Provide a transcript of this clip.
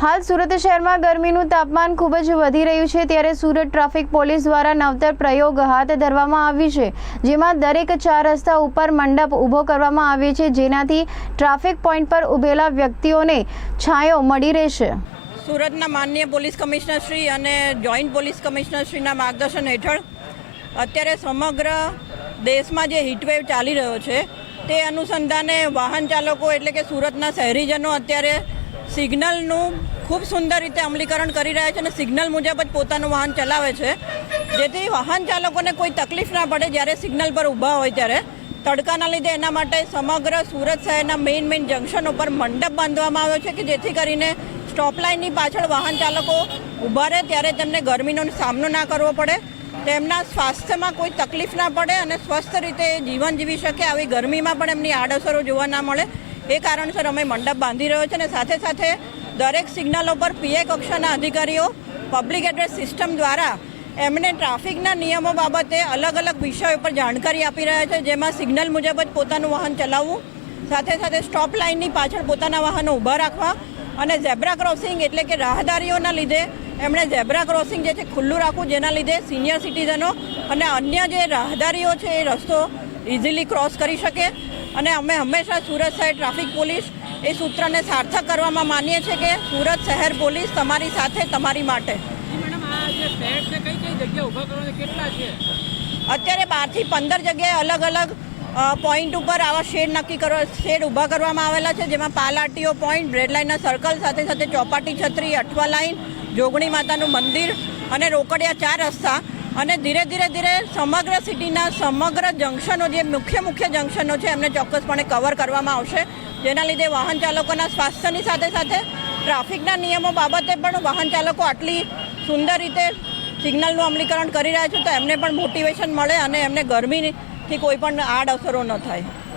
હાલ સુરત શહેરમાં ગરમીનું તાપમાન ખૂબ જ વધી રહ્યું છે, ત્યારે સુરત ટ્રાફિક પોલીસ દ્વારા નવતર પ્રયોગ હાથ ધરવામાં આવ્યો છે, જેમાં દરેક 4 રસ્તા ઉપર મંડપ ઊભો કરવામાં આવ્યો છે, જેનાથી ટ્રાફિક પોઈન્ટ પર ઊભેલા વ્યક્તિઓને છાંયો મળી રહેશે। સુરતના માનનીય પોલીસ કમિશનર શ્રી અને જોઈન્ટ પોલીસ કમિશનર શ્રીના માર્ગદર્શન હેઠળ અત્યારે સમગ્ર દેશમાં જે હીટવેવ ચાલી રહ્યો છે તે અનુસંધાને વાહન ચાલકો એટલે કે સુરતના શહેરીજનો અત્યારે સિગ્નલનું ખૂબ સુંદર રીતે અમલીકરણ કરી રહ્યા છે અને સિગ્નલ મુજબ જ પોતાનું વાહન ચલાવે છે, જેથી વાહન ચાલકોને કોઈ તકલીફ ના પડે જ્યારે સિગ્નલ પર ઊભા હોય ત્યારે। તડકાના લીધે એના માટે સમગ્ર સુરત શહેરના મેઇન જંકશન ઉપર મંડપ બાંધવામાં આવ્યો છે કે જેથી કરીને સ્ટોપ લાઇનની પાછળ વાહન ચાલકો ઊભા રહે ત્યારે તેમને ગરમીનો સામનો ના કરવો પડે, તેમના સ્વાસ્થ્યમાં કોઈ તકલીફ ના પડે અને સ્વસ્થ રીતે જીવન જીવી શકે, આવી ગરમીમાં પણ એમની આડઅસરો જોવા ના મળે એ કારણસર અમે મંડપ બાંધી રહ્યો છે। અને સાથે સાથે દરેક સિગ્નલો પર પીએ કક્ષાના અધિકારીઓ પબ્લિક એડ્રેસ સિસ્ટમ દ્વારા એમને ટ્રાફિકના નિયમો બાબતે અલગ અલગ વિષયો પર જાણકારી આપી રહ્યા છે, જેમાં સિગ્નલ મુજબ જ પોતાનું વાહન ચલાવવું, સાથે સાથે સ્ટોપ લાઇનની પાછળ પોતાના વાહનો ઊભા રાખવા અને ઝેબ્રા ક્રોસિંગ એટલે કે રાહદારીઓના લીધે એમણે ઝેબ્રા ક્રોસિંગ જે છે ખુલ્લું રાખવું, જેના લીધે સિનિયર સિટીઝનો અને અન્ય જે રાહદારીઓ છે એ રસ્તો ઇઝીલી ક્રોસ કરી શકે। અને અમે હંમેશા સુરત શહેર ટ્રાફિક પોલીસ એ સૂત્રને સાર્થક કરવામાં માનીએ છીએ કે સુરત શહેર પોલીસ તમારી સાથે તમારી માટે। અત્યારે 12 થી 15 જગ્યાએ અલગ અલગ પોઈન્ટ ઉપર આવા શેડ ઊભા કરવામાં આવેલા છે, જેમાં પાલાટીઓ પોઈન્ટ, બ્રેડ લાઇનના સર્કલ, સાથે સાથે ચોપાટી છત્રી, અઠવા લાઇન, જોગણી માતાનું મંદિર અને રોકડિયા 4 રસ્તા અને ધીરે ધીરે સમગ્ર સિટીના સમગ્ર જંકશનો જે મુખ્ય જંકશનો છે એમને ચોક્કસપણે કવર કરવામાં આવશે, જેના લીધે વાહન ચાલકોના સ્વાસ્થ્યની સાથે સાથે ટ્રાફિકના નિયમો બાબતે પણ વાહન ચાલકો આટલી સુંદર રીતે સિગ્નલનું અમલીકરણ કરી રહ્યા છે તો એમને પણ મોટિવેશન મળે અને એમને ગરમીથી કોઈ પણ આડઅસરો ન થાય।